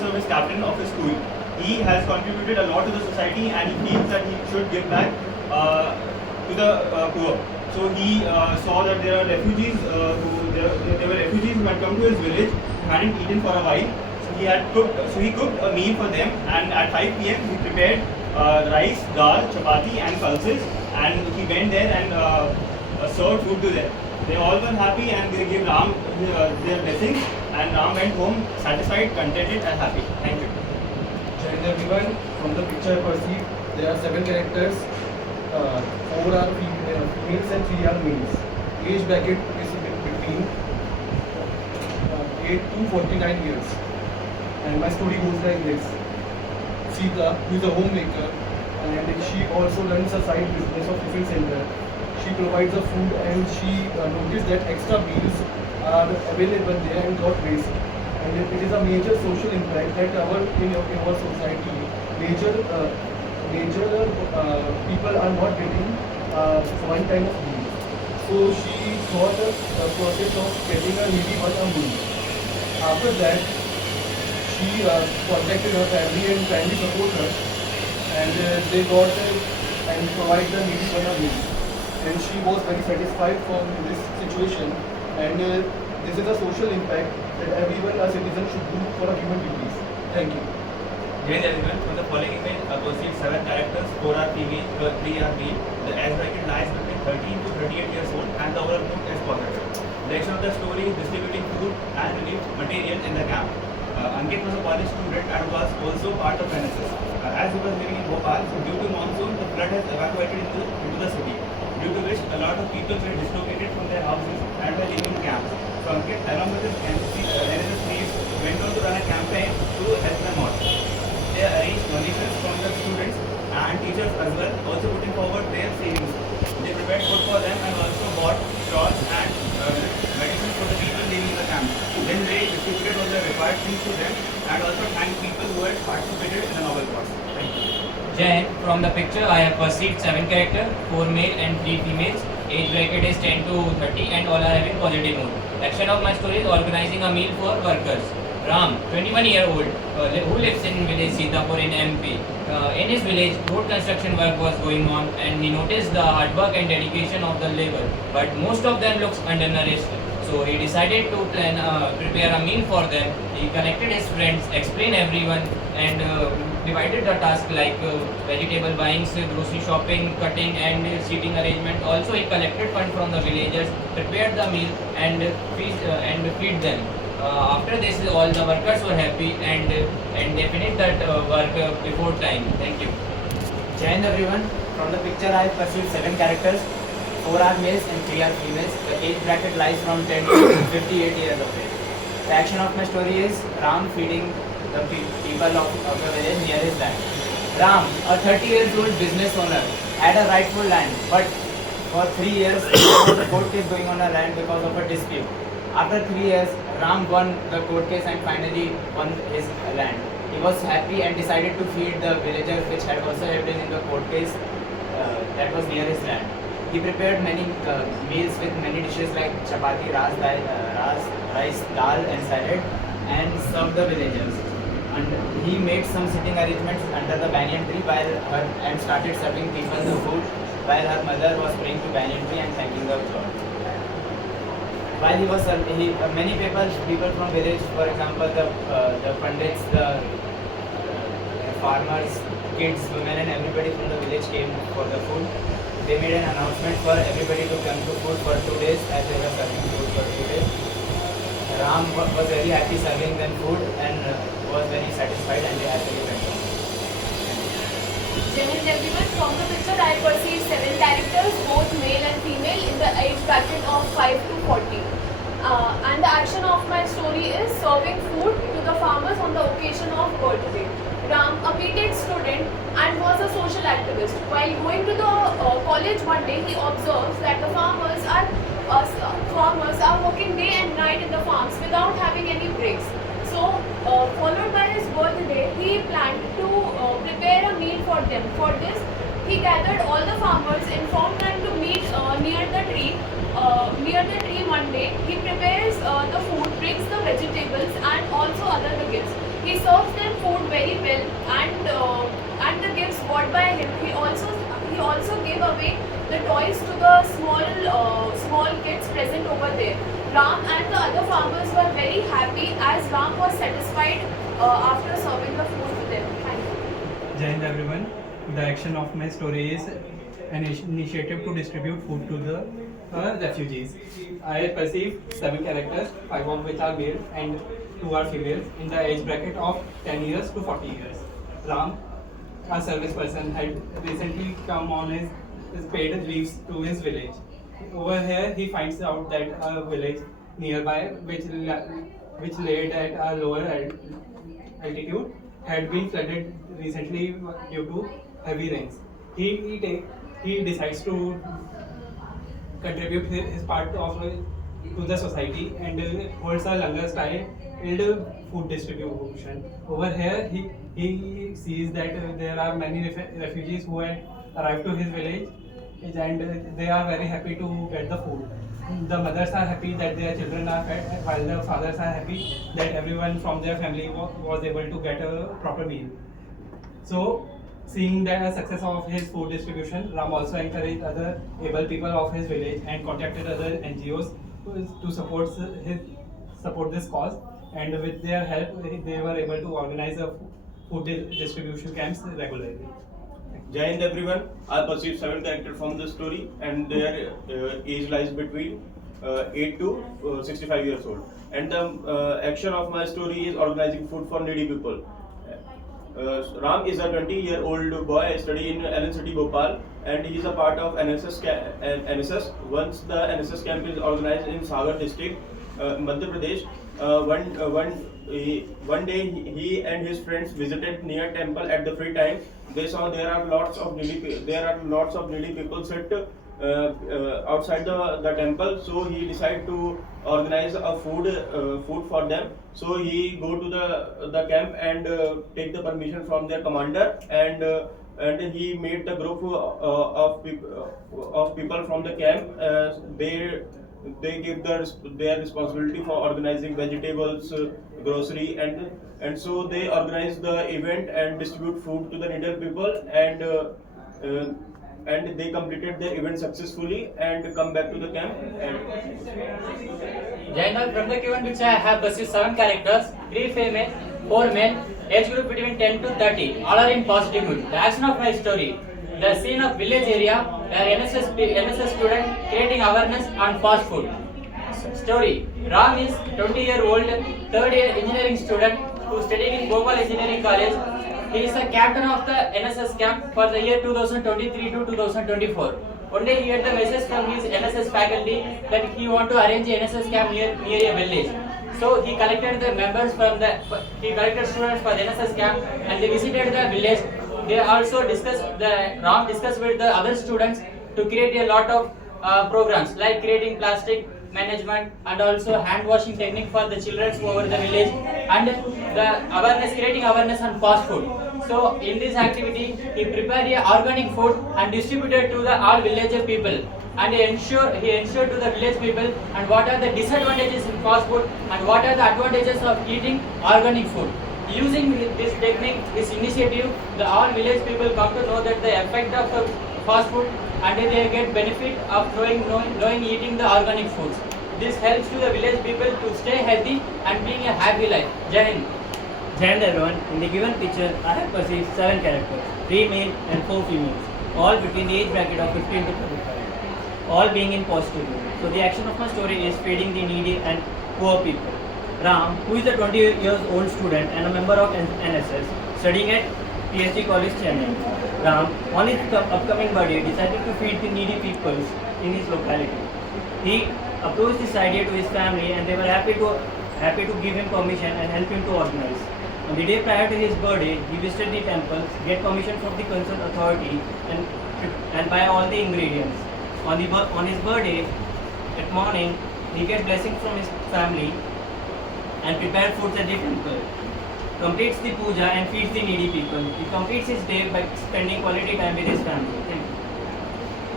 service captain of his school. He has contributed a lot to the society and he feels that he should give back to the poor. So he saw that there are refugees there were refugees who had come to his village, hadn't eaten for a while. So he cooked a meal for them, and at 5 p.m. he prepared rice, dal, chapati and pulses, and he went there and served food to them. They all were happy and they gave Ram their blessings, and Ram went home satisfied, contented and happy. Thank you. Jai Hind everyone. From the picture I perceive there are 7 characters. 4 are females and 3 are males. Age bracket is between 8 to 49 years. And my story goes like this. Sita, who is a homemaker, and she also runs a side business of tiffin center. She provides the food, and she noticed that extra meals are available there and got waste. And it is a major social impact that in our society, major people are not getting one time of meal. So she thought the process of getting a needy one a meal. After that, she contacted her family and kindly support her, and they got and provide the needy one a meal. And she was very satisfied from this situation, and this is a social impact that everyone, a citizen, should do for a human beings. Thank you. Jai Hind everyone. From the following image, perceive 7 characters, 4 are female, 3 are male. The age bracket lies between 13 to 38 years old, and the overall mood is positive. The action of the story is distributing food and relief material in the camp. Ankit was a college student and was also part of NSS. As he was living in Bhopal, so due to monsoon, the flood has evacuated into the city, due to which a lot of people were dislocated from their houses and were living in camps. So Ankit, along with his NSS mates, went on to run a campaign to help them out. They arranged donations from the students and teachers as well, also putting forward their savings. They prepared food for them and also bought shawls and medicines for the people living in the camp. Then they distributed all the required things to them and also thanked people who had participated in the novel cause. Thank you. Jai, from the picture I have perceived 7 characters, 4 male and 3 females. Age bracket is 10 to 30 and all are having positive mood. Action of my story is organizing a meal for workers. Ram, 21-year-old, who lives in village Sitapur in MP. In his village, road construction work was going on, and he noticed the hard work and dedication of the labor, but most of them looks undernourished. So he decided to prepare a meal for them. He connected his friends, explained everyone, and divided the task like vegetable buying, grocery shopping, cutting, and seating arrangement. Also, he collected funds from the villagers, prepared the meal, and feed them. After this, all the workers were happy, and they finished that work before time. Thank you. Jai Hind everyone. From the picture I have perceived 7 characters. 4 are males and 3 are females. The age bracket lies from 10 to 58 years of age. The action of my story is Ram feeding the people of the village near his land. Ram, a 30-year-old business owner, had a rightful land, but for 3 years there was a court case going on a land because of a dispute. After 3 years, Ram won the court case and finally won his land. He was happy and decided to feed the villagers which had also helped him in the court case that was near his land. He prepared many meals with many dishes like chapati, rice, dal and salad, and served the villagers. And he made some sitting arrangements under the banyan tree and started serving people the food while her mother was praying to banyan tree and thanking the Lord. While he was serving, many people from village, for example, the pandits, the farmers, kids, women, and everybody from the village came for the food. They made an announcement for everybody to come to food for 2 days, as they were serving food for 2 days. Ram was very happy serving them food and was very satisfied, and they happily went home. Jai Hind everyone. From the picture I perceive 7 characters, both male and female, in the age bracket of 5 to 40. And the action of my story is serving food to the farmers on the occasion of birthday. Ram, a BTech student and was a social activist. While going to the college one day, he observes that the farmers are working day and night in the farms without having any breaks. So, followed by his birthday, he planned to prepare a meal for them. For this, he gathered all the farmers, informed them to meet near the tree one day. He prepares the food, brings the vegetables and also other gifts. He He serves them food very well, and the gifts bought by him. He also gave away the toys to the small kids present over there. Ram and the other farmers were very happy as Ram was satisfied after serving the food to them. Thank you. Jai Hind everyone. The action of my story is an initiative to distribute food to the refugees. I perceive 7 characters, 5 of which are male and 2 are females in the age bracket of 10 years to 40 years. Ram, a service person, had recently come on his paid leaves to his village. Over here, he finds out that a village nearby, which laid at a lower altitude, had been flooded recently due to heavy rains. He decides to contribute his part of to the society and holds a longer style food distribution. Over here, he sees that there are many refugees who had arrived to his village and they are very happy to get the food. The mothers are happy that their children are fed, while the fathers are happy that everyone from their family was able to get a proper meal. So, seeing the success of his food distribution, Ram also encouraged other able people of his village and contacted other NGOs to support this cause. And with their help, they were able to organize a food distribution camps regularly. Jai Hind everyone. I perceive 7 characters from the story, and their age lies between 8 to 65 years old. And the action of my story is organizing food for needy people. Ram is a 20-year-old boy studying in Allen City, Bhopal, and he is a part of NSS. Once the NSS camp is organized in Sagar district, Madhya Pradesh, one day he and his friends visited near temple at the free time. They saw there are lots of needy people sit outside the temple. So he decided to organize a food for them. So he go to the camp and take the permission from their commander, and he made the group of people from the camp. They give their responsibility for organizing vegetables, grocery, and so they organize the event and distribute food to the needy people, and they completed their event successfully and come back to the camp. Jainal, from the given picture, I have perceived 7 characters, 3 female, 4 male, age group between 10 to 30. All are in positive mood. The action of my story: the scene of village area where NSS student creating awareness on fast food. Story: Ram is 20-year-old, 3rd-year engineering student who studying in Bhopal Engineering College. He is the captain of the NSS camp for the year 2023 to 2024. One day he had the message from his NSS faculty that he want to arrange a NSS camp near a village. So he collected students for the NSS camp and they visited the village. They also Ram discussed with the other students to create a lot of programs like creating plastic management and also hand washing technique for the children over the village and creating awareness on fast food. So in this activity, he prepared a organic food and distributed to the all village people. And he ensured to the village people and what are the disadvantages in fast food and what are the advantages of eating organic food. Using this technique, this initiative, the all village people come to know that the effect of fast food and they get benefit of knowing eating the organic foods. This helps to the village people to stay healthy and being a happy life. Jai Hind. Jai Hind everyone. In the given picture, I have perceived 7 characters, 3 male and 4 females, all between the age bracket of 15 to 35, all being in positive mood. So the action of my story is feeding the needy and poor people. Ram, who is a 20 years old student and a member of NSS, studying at PhD College, Chennai. Ram, on his upcoming birthday, decided to feed the needy people in his locality. He approached this idea to his family and they were happy to give him permission and help him to organize. On the day prior to his birthday, he visited the temples, get permission from the concerned authority and buy all the ingredients. On his birthday, at morning, he gets blessings from his family and prepare foods at the temple. Completes the puja and feeds the needy people. He completes his day by spending quality time with his family. Thank you.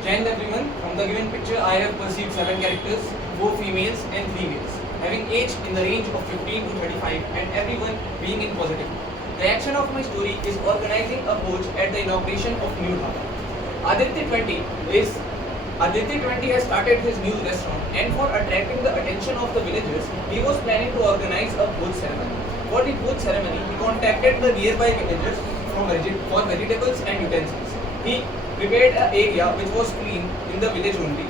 Jai Hind everyone. From the given picture, I have perceived 7 characters, 4 females and 3 males. having aged in the range of 15 to 35 and everyone being in positive. The action of my story is organizing a Bhoj at the inauguration of new dhaba. Aditya 20 is Aditya 20 has started his new restaurant, and for attracting the attention of the villagers, he was planning to organize a Bhoj ceremony. For the Bhoj ceremony, he contacted the nearby villagers for vegetables and utensils. He prepared an area which was clean in the village only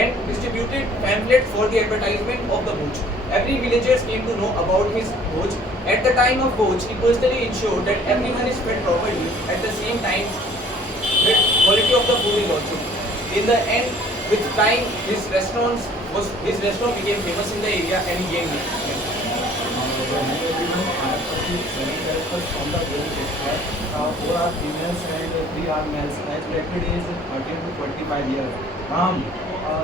and distributed pamphlets for the advertisement of the Bhoj. Every villagers came to know about his Bhoj. At the time of Bhoj, he personally ensured that everyone is fed properly. At the same time, the quality of the food is also. In the end, with time, his restaurant became famous in the area and he gained name. Everyone, I have pursued 7 characters from the given picture. 4 are females and 3 are males. Age bracket is 13 to 25 years. Ram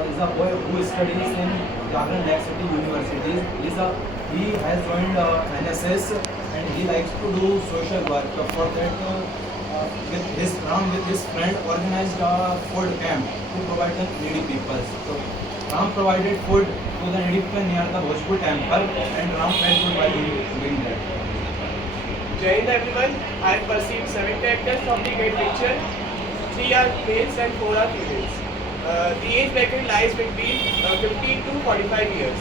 is a boy who studies in Jagran Lake City University. He has joined NSS and he likes to do social work. For that, with his friend organized a food camp to provide the needy people. So Ram provided food to the needy people near the Bhojpur temple, and Ram felt good while doing that. Jai Hind everyone, I have perceived 7 characters from the great picture. 3 are males and 4 are females. The age bracket lies between 15 to 45 years.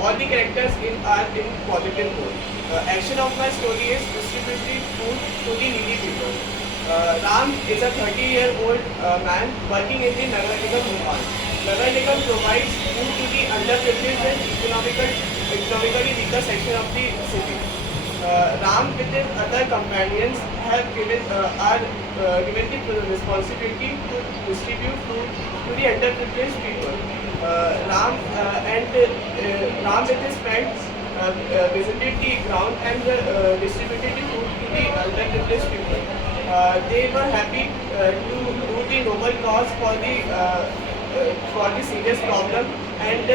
All the characters are in positive mode. Action of my story is distributing food to the needy people. Ram is a 30-year-old man working in the Nagar Nigam Bhopal. Nagar Nigam provides food to the underprivileged and economically weaker section of the city. Ram with his other companions are given the responsibility to distribute food to the underprivileged people. Ram with his friends visited the ground and distributed the food to the underprivileged people. They were happy to do the noble cause for the serious problem and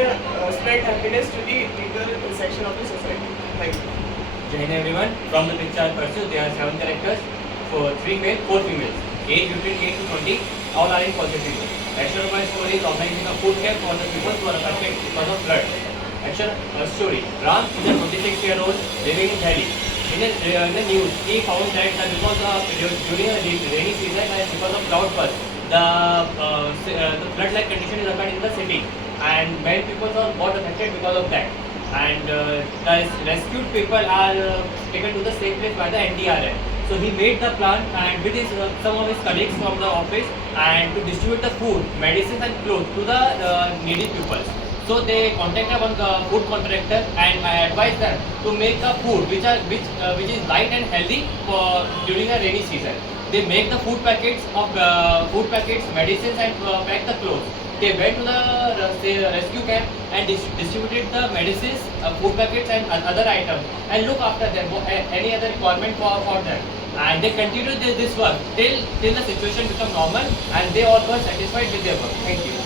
spread happiness to the weaker section of the society. Thank you. Jai Hind everyone, from the picture I pursued, there are 7 characters, 3 male, 4 females, age between 8 to 20, all are in positive mode. Action of my story is organizing a food camp for the people who are affected because of flood. Action story, Ram is a 26-year-old living in Delhi. In the news, he found that because of during the rainy season and because of cloud burst, the flood-like condition is occurred in the city, and many people got affected because of that. And the rescued people are taken to the safe place by the NDRF. So he made the plan and with some of his colleagues from the office and to distribute the food, medicines and clothes to the needy pupils. So they contacted one food contractor and I advised them to make the food which is light and healthy for during the rainy season. They make the food packets, medicines and pack the clothes. They went to the rescue camp and distributed the medicines, food packets and other items and look after them, any other requirement for them. And they continued this work till the situation became normal and they all were satisfied with their work. Thank you.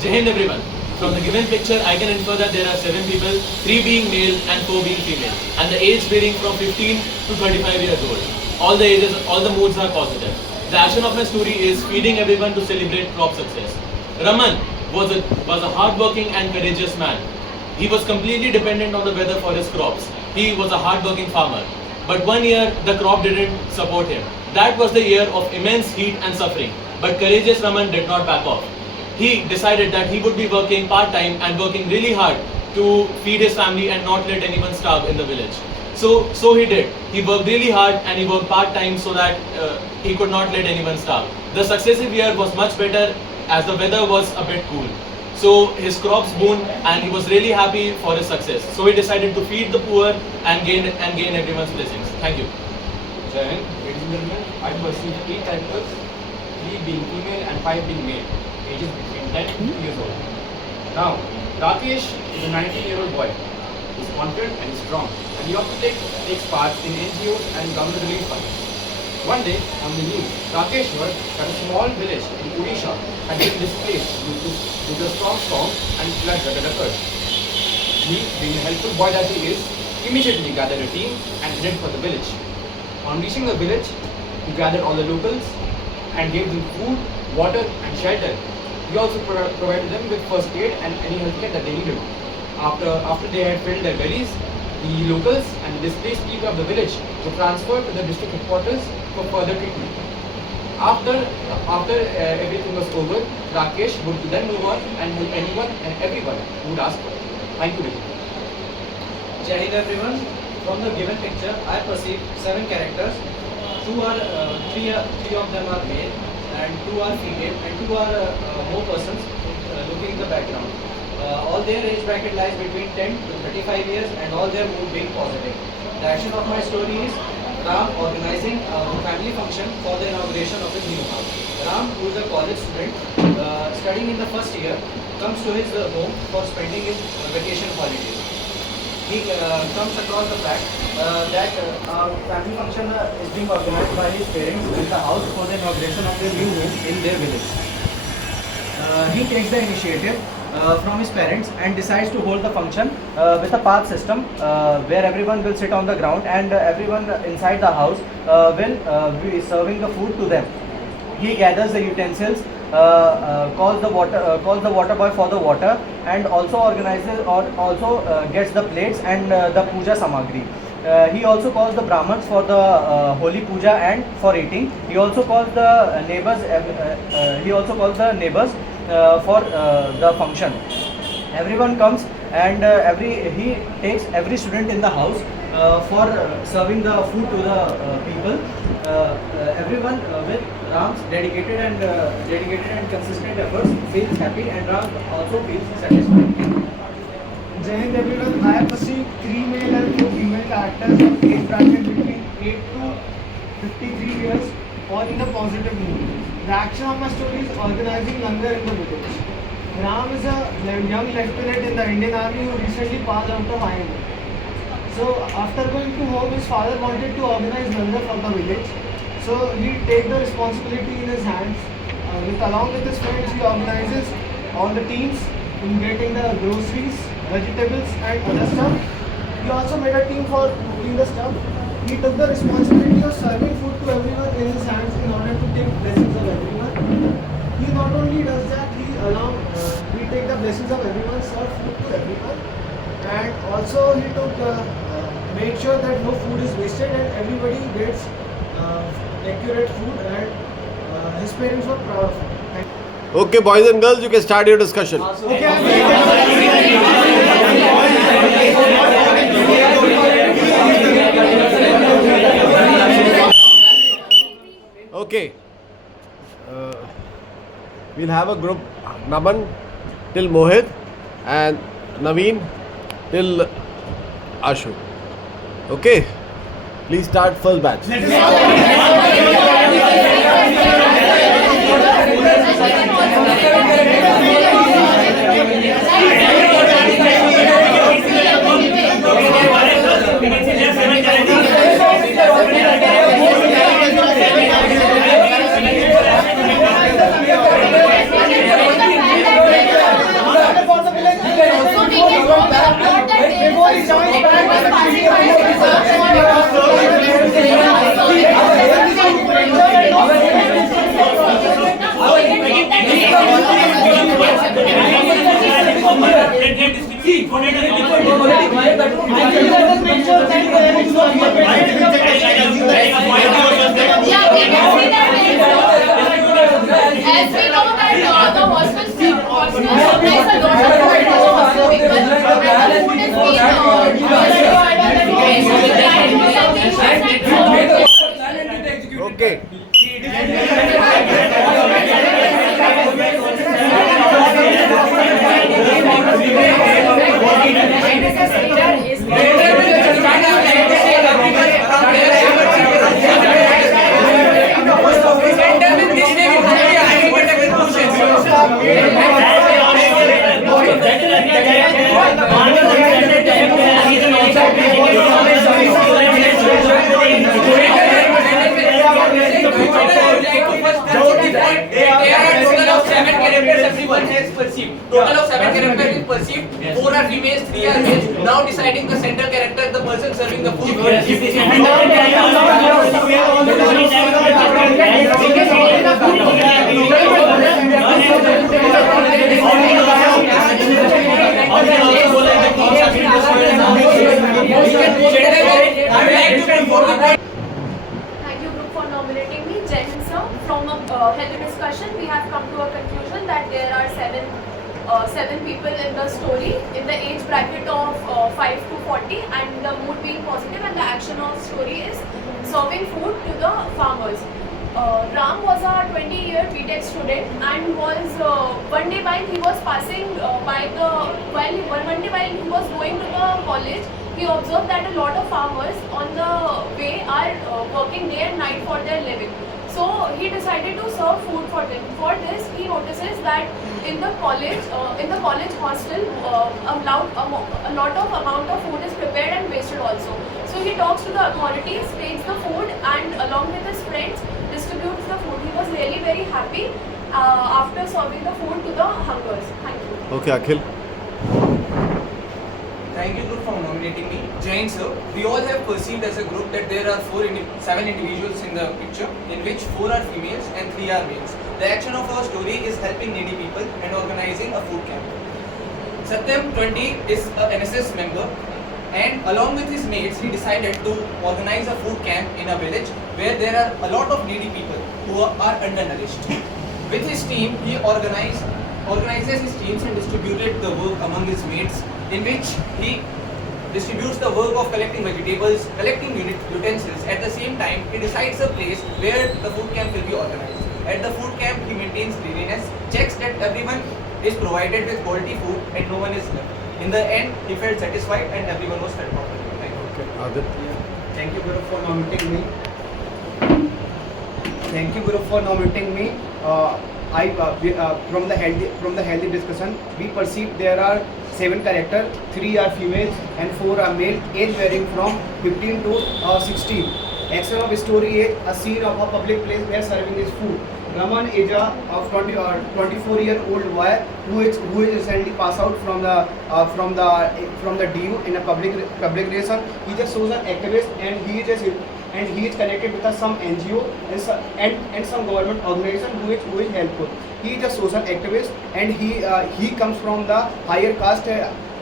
Jai Hind everyone. From the given picture, I can infer that there are 7 people, 3 being male and 4 being female, and the age varying from 15 to 25 years old. All the ages, all the moods are positive. The action of my story is feeding everyone to celebrate crop success. Raman was a hardworking and courageous man. He was completely dependent on the weather for his crops. He was a hardworking farmer. But one year, the crop didn't support him. That was the year of immense heat and suffering. But courageous Raman did not back off. He decided that he would be working part-time and working really hard to feed his family and not let anyone starve in the village. So he did. He worked really hard and he worked part-time so that he could not let anyone starve. The successive year was much better as the weather was a bit cool. So his crops boomed and he was really happy for his success. So he decided to feed the poor and gain everyone's blessings. Thank you. Jai Hind, ladies and gentlemen, I perceive 8 characters, 3 being female and 5 being male, ages between 10 and 2 years old. Now, Rakesh is a 19-year-old boy. He's confident and he's strong, and he often takes part in NGOs and government relief funds. One day, on the news, Rakesh heard that a small village in Odisha had been displaced due to a strong storm and flood that had occurred. He, being the helpful boy that he is, immediately gathered a team and headed for the village. On reaching the village, he gathered all the locals and gave them food, water and shelter. He also provided them with first aid and any health care that they needed. after they had filled their bellies, the locals and the displaced people of the village were transferred to the district headquarters for further treatment. After everything was over, Rakesh would then move on and help anyone and everyone who would ask for it. Thank you, Vijay. Jai Hind everyone. From the given picture, I perceive 7 characters. Three of them are male and 2 are female and 2 are more persons looking in the background. All their age bracket lies between 10 to 35 years and all their mood being positive. The action of my story is Ram organizing a family function for the inauguration of his new house. Ram, who is a college student studying in the first year, comes to his home for spending his vacation holidays. He comes across the fact that a family function is being organized by his parents in the house for the inauguration of their new home in their village. He takes the initiative from his parents and decides to hold the function with a path system where everyone will sit on the ground and everyone inside the house will be serving the food to them. He gathers the utensils, calls the water boy for the water, and also organizes or also gets the plates and the puja samagri. He also calls the Brahmins for the holy puja and for eating. He also calls the neighbors. For the function. Everyone comes and he takes every student in the house for serving the food to the people. Everyone with Ram's dedicated and consistent efforts feels happy, and Ram also feels satisfied. Jai Hind everyone. I have perceived 3 male and 4 female characters of age bracket between 8 to 53 years, all in a positive mood. The action of my story is organizing langar in the village. Ram is a young lieutenant in the Indian Army who recently passed out of IMA. So after going to home, his father wanted to organize langar for the village. So he takes the responsibility in his hands. Along with his friends, he organizes all the teams in getting the groceries, vegetables and other stuff. He also made a team for cooking the stuff. He took the responsibility of serving food to everyone in his hands in order to take blessings of everyone. He not only does that, he take the blessings of everyone, serve food to everyone, and also he made sure that no food is wasted and everybody gets accurate food, and his parents were proud of him. Okay, boys and girls, you can start your discussion. Okay. We'll have a group, Naman till Mohit and Naveen till Ashu. Okay. Please start first batch. As we know that the hospital supplies a lot of food to the hospital people, and the food is being Okay. Everyone has perceived. Total of 7 characters is perceived. 4 are females, 3 are males. Now deciding the central character, the person serving the food. Thank you, group, for nominating me. Jai Hind, sir. From a healthy discussion, we have come to a conclusion that there are seven people in the story in the age bracket of 5 to 40, and the mood being positive, and the action of story is serving food to the farmers. Ram was a 20-year BTech student and was one day while he was passing one day while he was going to the college, he observed that a lot of farmers on the way are working day and night for their living. So he decided to serve food for them. For this, he notices that in the college hostel, a lot of amount of food is prepared and wasted also. So he talks to the authorities, takes the food, and along with his friends distributes the food. He was really very happy after serving the food to the hungers. Thank you. Okay, Akhil. Thank you, group, for nominating me. Jain, sir. We all have perceived as a group that there are 7 individuals in the picture, in which 4 are females and 3 are males. The action of our story is helping needy people and organizing a food camp. Satyam, 20, is an NSS member, and along with his mates, he decided to organize a food camp in a village where there are a lot of needy people who are undernourished. With his team, he organizes his teams and distributed the work among his mates, in which he distributes the work of collecting vegetables, collecting utensils. At the same time, he decides a place where the food camp will be organized. At the food camp, he maintains cleanliness, checks that everyone is provided with quality food and no one is left. In the end, he felt satisfied and everyone was fed properly. Thank you. Okay, Aditya. Thank you, Guru, for nominating me. Thank you, Guru, for nominating me. From the healthy discussion, we perceive there are 7 characters, 3 are females and 4 are male, age varying from 15 to 16. Action of story is a scene of a public place where serving is food. Raman is a 24-year-old boy who is recently passed out from the DU in a public relation. He is a social activist and he is connected with some NGO and some government organization who is helpful. He is a social activist and he comes from the higher caste.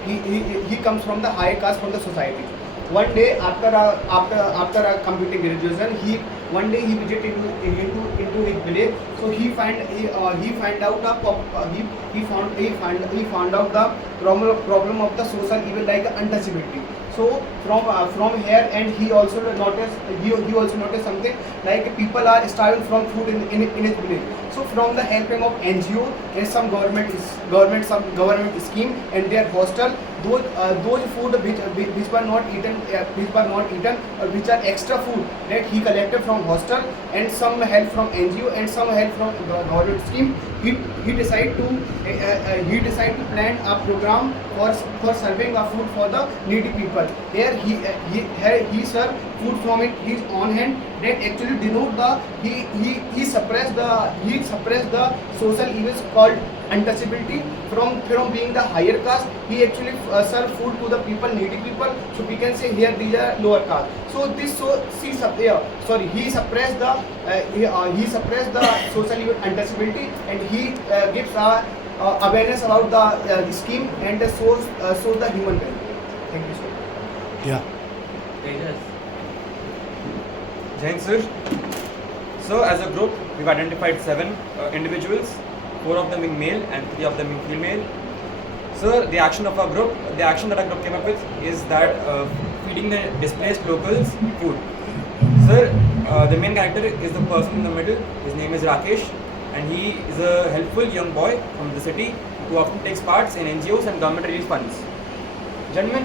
He comes from the higher caste from the society. One day after completing graduation, he visited into his village. So he found out the problem of the social evil like untouchability. So from here, and he also noticed something like people are starving from food in his village. So from the helping of NGO and some government scheme and their hostel, those food which were not eaten or which are extra food that he collected from hostel and some help from NGO and some help from government scheme, he decided to plan a program for serving a food for the needy people. Here he served food from his own hand that actually denote he suppressed the social evils called untouchability. From being the higher caste, he actually served food to the needy people. So we can say here these are lower caste. So he suppressed the social evil untouchability, and he gives awareness about the scheme and shows the human value. Thank you, sir. Yeah. Jain, sir. So as a group, we've identified 7 individuals, 4 of them being male and 3 of them being female. So the action that our group came up with is that feeding the displaced locals food. Sir, the main character is the person in the middle. His name is Rakesh, and he is a helpful young boy from the city who often takes parts in NGOs and government relief funds. Gentlemen,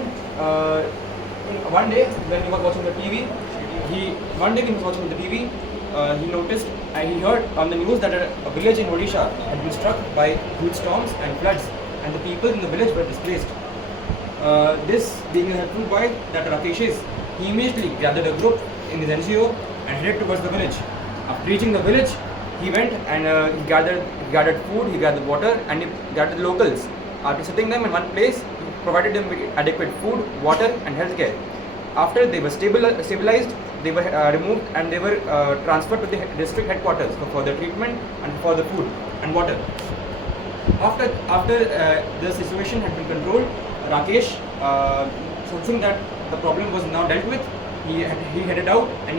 one day when he was watching the TV, he noticed and he heard on the news that a village in Odisha had been struck by huge storms and floods, and the people in the village were displaced. This being a helpful boy that Rakesh is, he immediately gathered a group in his NGO and headed towards the village. After reaching the village, he went and he gathered food, he gathered water, and he gathered the locals. After setting them in one place, he provided them with adequate food, water, and healthcare. After they were stabilized, they were removed and they were transferred to the district headquarters for further treatment and for the food and water. After the situation had been controlled, Rakesh, sensing that the problem was now dealt with. He headed out and